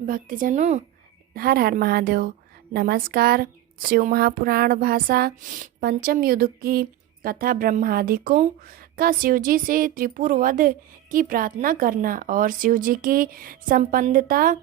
भक्तजनों, हर हर महादेव। नमस्कार। शिव महापुराण भाषा पंचम युद्ध की कथा ब्रह्मादिकों का शिवजी से त्रिपुर वध की प्रार्थना करना और शिवजी की संपन्नता।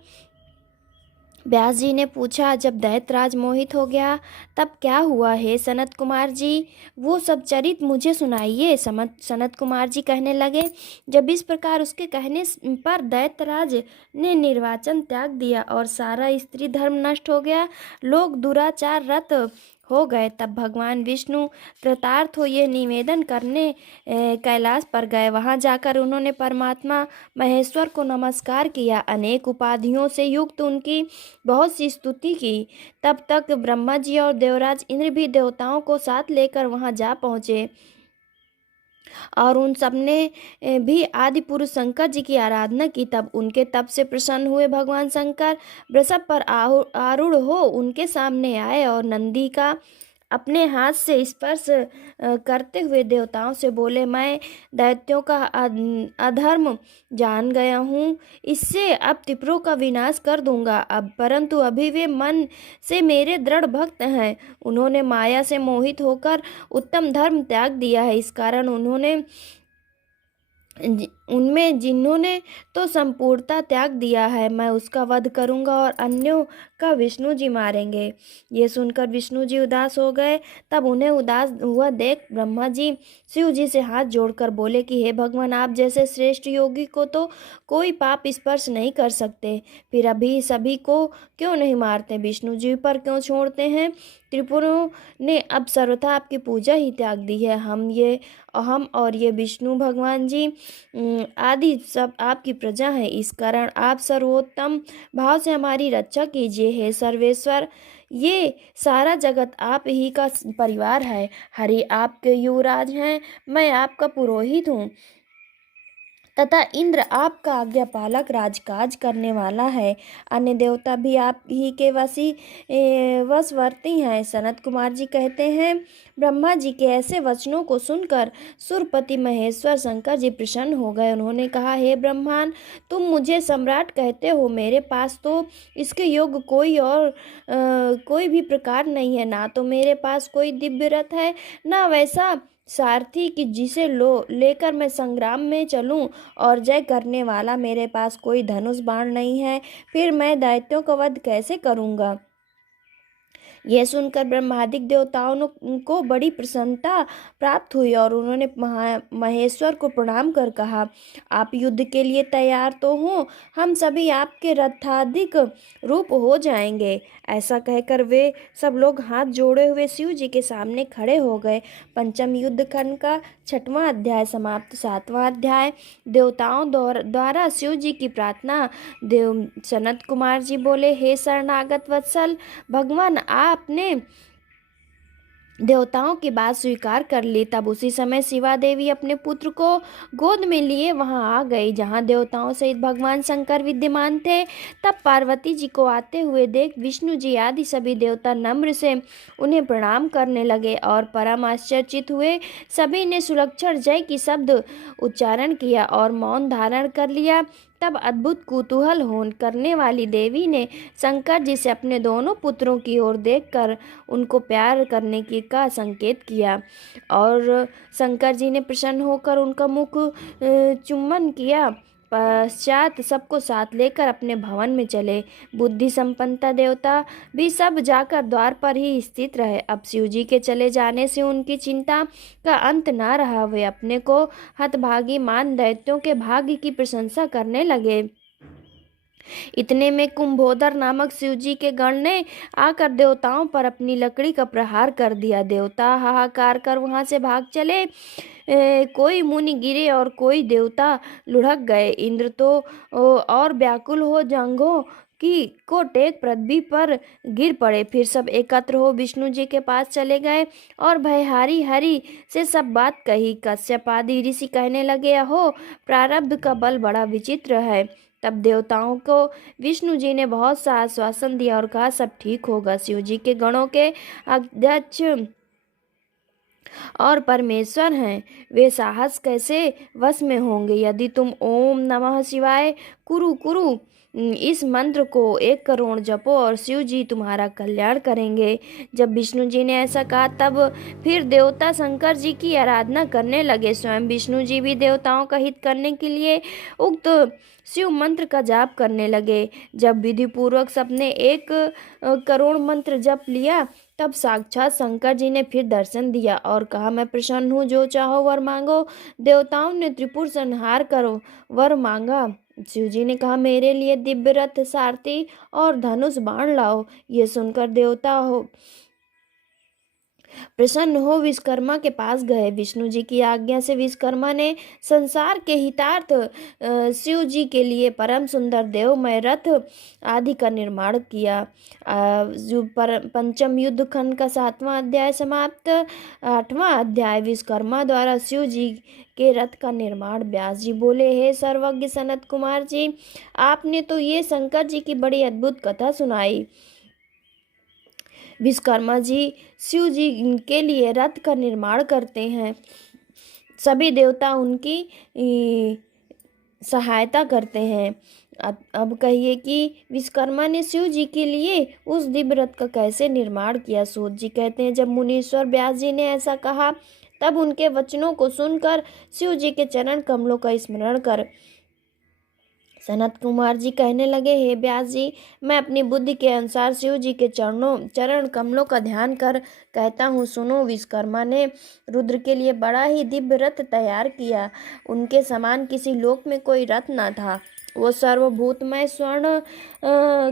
व्यास जी ने पूछा, जब दैत्यराज मोहित हो गया तब क्या हुआ हे सनत कुमार जी? वो सब चरित मुझे सुनाइए। सनत कुमार जी कहने लगे, जब इस प्रकार उसके कहने पर दैत्यराज ने निर्वाचन त्याग दिया और सारा स्त्री धर्म नष्ट हो गया, लोग दुराचार रत हो गए, तब भगवान विष्णु कृतार्थ हो ये निवेदन करने कैलाश पर गए। वहां जाकर उन्होंने परमात्मा महेश्वर को नमस्कार किया, अनेक उपाधियों से युक्त उनकी बहुत सी स्तुति की। तब तक ब्रह्मा जी और देवराज इंद्र भी देवताओं को साथ लेकर वहां जा पहुंचे और उन सब ने भी आदि पुरुष शंकर जी की आराधना की। तब उनके तप से प्रसन्न हुए भगवान शंकर वृषभ पर आरूढ़ हो उनके सामने आए और नंदी का अपने हाथ से स्पर्श करते हुए देवताओं से बोले, मैं दैत्यों का अधर्म जान गया हूँ, इससे अब त्रिपुरों का विनाश कर दूंगा। अब परंतु अभी वे मन से मेरे दृढ़ भक्त हैं। उन्होंने माया से मोहित होकर उत्तम धर्म त्याग दिया है। इस कारण उनमें जिन्होंने तो संपूर्णता त्याग दिया है, मैं उसका वध करूंगा और अन्यों का विष्णु जी मारेंगे। ये सुनकर विष्णु जी उदास हो गए। तब उन्हें उदास हुआ देख ब्रह्मा जी शिव जी से हाथ जोड़कर बोले कि हे भगवान, आप जैसे श्रेष्ठ योगी को तो कोई पाप स्पर्श नहीं कर सकते, फिर अभी सभी को क्यों नहीं मारते, विष्णु जी पर क्यों छोड़ते हैं? त्रिपुरों ने अब सर्वथा आपकी पूजा ही त्याग दी है। हम और ये विष्णु भगवान जी आदि सब आपकी प्रजा है। इस कारण आप सर्वोत्तम भाव से हमारी रक्षा कीजिए। हे सर्वेश्वर, ये सारा जगत आप ही का परिवार है। हरि आपके युवराज हैं, मैं आपका पुरोहित हूँ तथा इंद्र आपका आज्ञा पालक राजकाज करने वाला है। अन्य देवता भी आप ही के वशवर्ती हैं। सनत कुमार जी कहते हैं, ब्रह्मा जी के ऐसे वचनों को सुनकर सुरपति महेश्वर शंकर जी प्रसन्न हो गए। उन्होंने कहा, हे ब्रह्मान, तुम मुझे सम्राट कहते हो, मेरे पास तो इसके योग्य कोई भी प्रकार नहीं है। ना तो मेरे पास कोई दिव्य रथ है, ना वैसा सारथी कि जिसे लेकर मैं संग्राम में चलूं, और जय करने वाला मेरे पास कोई धनुष बाण नहीं है। फिर मैं दैत्यों का वध कैसे करूंगा? यह सुनकर ब्रह्मादिक देवताओं को बड़ी प्रसन्नता प्राप्त हुई और उन्होंने महेश्वर को प्रणाम कर कहा, आप युद्ध के लिए तैयार तो हो, हम सभी आपके रथाधिक रूप हो जाएंगे। ऐसा कहकर वे सब लोग हाथ जोड़े हुए शिव जी के सामने खड़े हो गए। पंचम युद्ध खंड का 6वां अध्याय समाप्त। 7वां अध्याय देवताओं द्वारा शिव जी की प्रार्थना। देव सनत कुमार जी बोले, हे शरणागत वत्सल भगवान, आपने देवताओं की बात स्वीकार कर ली। तब उसी समय शिवा देवी अपने पुत्र को गोद में लिए वहां आ गई जहां देवताओं सहित भगवान शंकर विद्यमान थे। तब पार्वती जी को आते हुए देख विष्णु जी आदि सभी देवता नम्र से उन्हें प्रणाम करने लगे और परम आश्चर्यचकित हुए। सभी ने सुलक्षण जय की शब्द उच्चारण किया और मौन धारण कर लिया। तब अद्भुत कुतूहल होन करने वाली देवी ने शंकर जी से अपने दोनों पुत्रों की ओर देखकर उनको प्यार करने की का संकेत किया और शंकर जी ने प्रसन्न होकर उनका मुख चुम्बन किया। पश्चात सबको साथ लेकर अपने भवन में चले। बुद्धि संपन्नता देवता भी सब जाकर द्वार पर ही स्थित रहे। अब शिव जी के चले जाने से उनकी चिंता का अंत न रहा। वे अपने को हतभागी मान दैत्यों के भाग्य की प्रशंसा करने लगे। इतने में कुंभोदर नामक शिवजी के गण ने आकर देवताओं पर अपनी लकड़ी का प्रहार कर दिया। देवता हाहाकार कर वहां से भाग चले। कोई मुनि गिरे और कोई देवता लुढ़क गए। इंद्र तो और व्याकुल हो जंघों की को टेक पृथ्वी पर गिर पड़े। फिर सब एकत्र हो विष्णु जी के पास चले गए और भयहारी हरि से सब बात कही। कश्यप आदि ऋषि कहने लगे, अहो, प्रारब्ध का बल बड़ा विचित्र है। तब देवताओं को विष्णु जी ने बहुत सा आश्वासन दिया और कहा, सब ठीक होगा। शिव जी के गणों के अध्यक्ष और परमेश्वर हैं, वे साहस कैसे वश में होंगे? यदि तुम ओम नमः शिवाय कुरु कुरु इस मंत्र को 1 करोड़ जपो और शिव जी तुम्हारा कल्याण करेंगे। जब विष्णु जी ने ऐसा कहा तब फिर देवता शंकर जी की आराधना करने लगे। स्वयं विष्णु जी भी देवताओं का हित करने के लिए उक्त शिव मंत्र का जाप करने लगे। जब विधि पूर्वक सबने 1 करोड़ मंत्र जप लिया तब साक्षात शंकर जी ने फिर दर्शन दिया और कहा, मैं प्रसन्न हूँ, जो चाहो वर मांगो। देवताओं ने त्रिपुर संहार करो वर मांगा। शिव जी ने कहा, मेरे लिए दिव्य रथ, सारथी और धनुष बाण लाओ। ये सुनकर देवता हो प्रसन्न हो विश्वकर्मा के पास गए। विष्णु जी की आज्ञा से विश्वकर्मा ने संसार के हितार्थ शिव जी के लिए परम सुंदर देवमय रथ आदि का निर्माण किया। पंचम युद्ध खंड का 7वां अध्याय समाप्त। 8वां अध्याय विश्वकर्मा द्वारा शिव जी के रथ का निर्माण। व्यास जी बोले, हे सर्वज्ञ सनत कुमार जी, आपने तो ये शंकर जी की बड़ी अद्भुत कथा सुनाई। विश्वकर्मा जी शिव जी के लिए रथ का निर्माण करते हैं। सभी देवता उनकी सहायता करते हैं। अब कहिए कि विश्वकर्मा ने शिव जी के लिए उस दिव्य रथ का कैसे निर्माण किया। सूत जी कहते हैं, जब मुनीश्वर व्यास जी ने ऐसा कहा तब उनके वचनों को सुनकर शिव जी के चरण कमलों का स्मरण कर सनत कुमार जी कहने लगे, हे व्यास जी, मैं अपनी बुद्धि के अनुसार शिव जी के चरण कमलों का ध्यान कर कहता हूँ, सुनो। विश्वकर्मा ने रुद्र के लिए बड़ा ही दिव्य रथ तैयार किया। उनके समान किसी लोक में कोई रथ न था। वो सर्वभूतमय स्वर्ण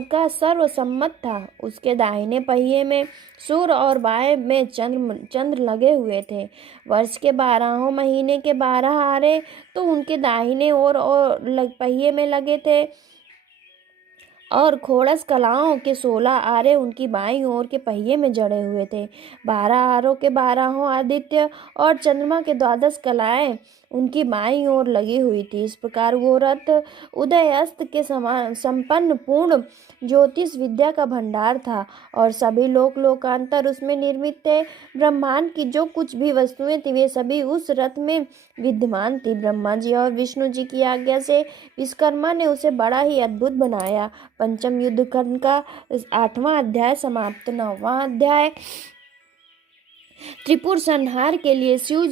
का सर्वसम्मत था। उसके दाहिने पहिए में सूर्य और बाएं में चंद्र लगे हुए थे। वर्ष के 12 महीने के 12 आरे तो उनके दाहिने और पहिए में लगे थे और खोड़स कलाओं के 16 आरे उनकी बाईं ओर के पहिए में जड़े हुए थे। 12 आरों के 12 आदित्य और चंद्रमा के 12 कलाएं उनकी बाईं ओर लगी हुई थी। इस प्रकार वो रथ उदय अस्त के समान संपन्न पूर्ण ज्योतिष विद्या का भंडार था और सभी लोकांतर उसमें निर्मित थे। ब्रह्मांड की जो कुछ भी वस्तुएं थी वे सभी उस रथ में विद्यमान थी। ब्रह्मा जी और विष्णु जी की आज्ञा से विश्वकर्मा ने उसे बड़ा ही अद्भुत बनाया। पंचम युद्ध खंड का 8वां अध्याय समाप्त। 9वां अध्याय त्रिपुर संहार के लिए शिव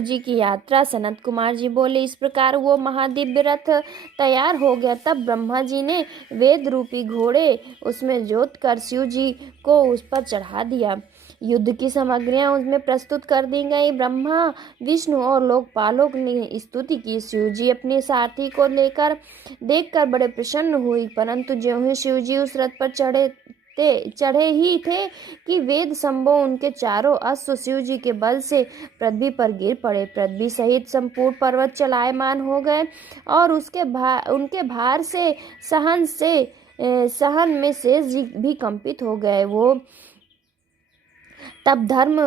जी की यात्रा। सनत कुमार जी बोले, इस प्रकार वो महादिव्य रथ तैयार हो गया। तब ब्रह्मा जी ने वेद रूपी घोड़े उसमें जोत कर शिव जी को उस पर चढ़ा दिया। युद्ध की सामग्रियां उसमें प्रस्तुत कर दी गई। ब्रह्मा, विष्णु और लोकपालों ने स्तुति की। शिव जी अपने सारथी को देखकर बड़े प्रसन्न हुई, परंतु ज्यों ही शिव जी उस रथ पर चढ़े ही थे कि वेद संभव उनके चारों अश्व शिव जी के बल से पृथ्वी पर गिर पड़े। पृथ्वी सहित संपूर्ण पर्वत चलायमान हो गए और उनके भार से सहन में शेष जी भी कंपित हो गए। वो तब धर्म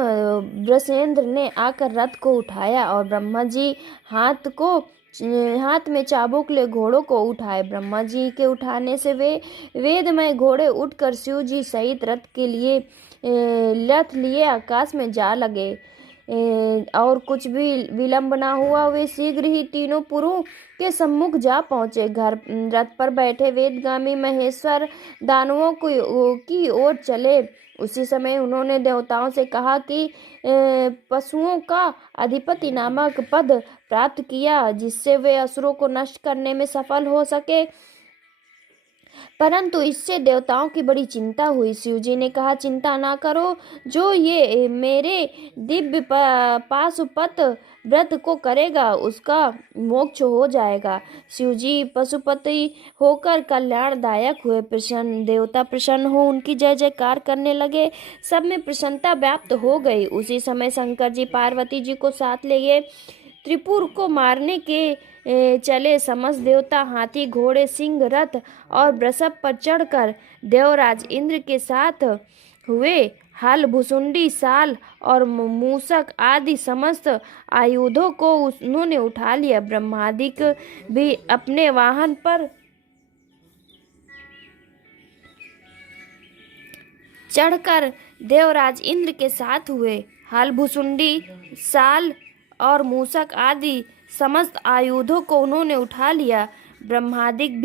वृषेंद्र ने आकर रथ को उठाया और ब्रह्मा जी हाथ में चाबुक ले घोड़ों को उठाए। ब्रह्मा जी के उठाने से वे वेदमय घोड़े उठकर शिव जी सहित रथ लिए आकाश में जा लगे। और कुछ भी विलंब ना हुआ, वे शीघ्र ही तीनों पुरों के सम्मुख जा पहुंचे। रथ पर बैठे वेदगामी महेश्वर दानवों की ओर चले। उसी समय उन्होंने देवताओं से कहा कि पशुओं का अधिपति नामक पद प्राप्त किया, जिससे वे असुरों को नष्ट करने में सफल हो सके। परंतु इससे देवताओं की बड़ी चिंता हुई। शिव जी ने कहा, चिंता ना करो, जो ये मेरे दिव्य पाशुपत व्रत को करेगा उसका मोक्ष हो जाएगा। शिव जी पशुपति होकर कल्याणदायक हुए। देवता प्रसन्न हो उनकी जय जयकार करने लगे। सब में प्रसन्नता व्याप्त हो गई। उसी समय शंकर जी पार्वती जी को साथ ले गए। त्रिपुर को मारने के चले समस्त देवता हाथी, घोड़े, सिंह, रथ और वृषभ पर चढ़कर देवराज इंद्र के साथ हुए। हल, भुसुंडी, साल और मूसक आदि समस्त आयुधों को उन्होंने उठा लिया। ब्रह्मादिक भी अपने वाहन पर चढ़कर देवराज इंद्र के साथ हुए। हल, भुसुंडी, साल और मूसक आदि समस्त आयुधों को उन्होंने उठा लिया। ब्रह्मादिक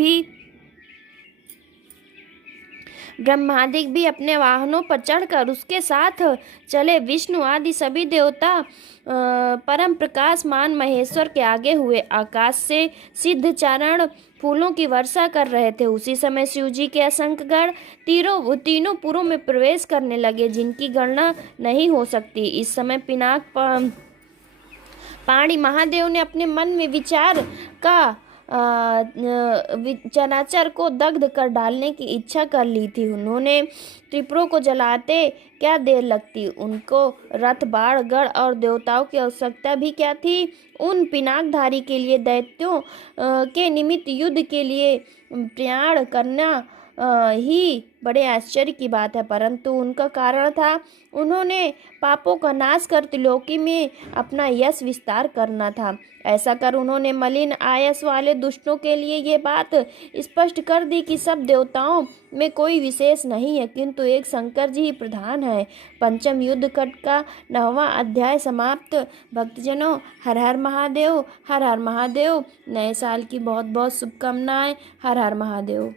भी अपने वाहनों पर चढ़कर उसके साथ चले। विष्णु आदि सभी देवता परम प्रकाशमान महेश्वर के आगे हुए। आकाश से सिद्ध चारण फूलों की वर्षा कर रहे थे। उसी समय शिवजी के असंख्य गण तीनों पुरों में प्रवेश करने लगे, जिनकी गणना नहीं हो सकती। इस समय पिनाक पाणी महादेव ने अपने मन में विचार का चनाचर को दग्ध कर डालने की इच्छा कर ली थी। उन्होंने त्रिपुरों को जलाते क्या देर लगती। उनको रथ, बाण, गण और देवताओं की आवश्यकता भी क्या थी। उन पिनाकधारी के लिए दैत्यों के निमित्त युद्ध के लिए प्रयाण करना ही बड़े आश्चर्य की बात है, परंतु उनका कारण था। उन्होंने पापों का नाश कर त्रिलोकी में अपना यश विस्तार करना था। ऐसा कर उन्होंने मलिन आयस वाले दुष्टों के लिए ये बात स्पष्ट कर दी कि सब देवताओं में कोई विशेष नहीं है, किंतु एक शंकर जी ही प्रधान है। पंचम युद्ध कट का 9वां अध्याय समाप्त। भक्तजनों, हर हर महादेव, हर हर महादेव। नए साल की बहुत बहुत शुभकामनाएं। हर हर महादेव।